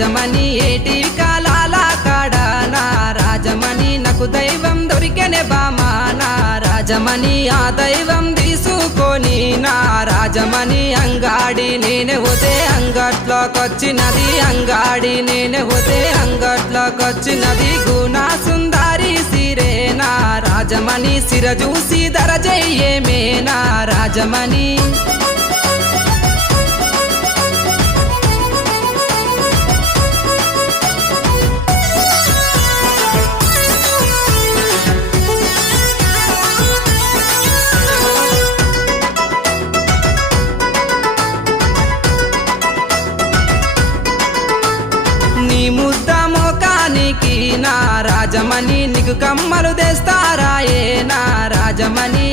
రాజమణి ఏటి కాలాలా కాడానా? రాజమణి నాకు దైవం దొరికెనే బామానా? రాజమణి ఆ దైవం తీసుకొని నా రాజమణి అంగాడి నేనే ఒదే అంగట్లోకొచ్చినది. అంగాడి నేనే ఒదే అంగట్లోకొచ్చినది. గుణా సుందరి సిరేనా? రాజమణి సిర చూసి దరజయ్యేమేనా రాజమణి రాజమణి నీకు కమ్మలు తెస్తారాయే నా రాజమణి.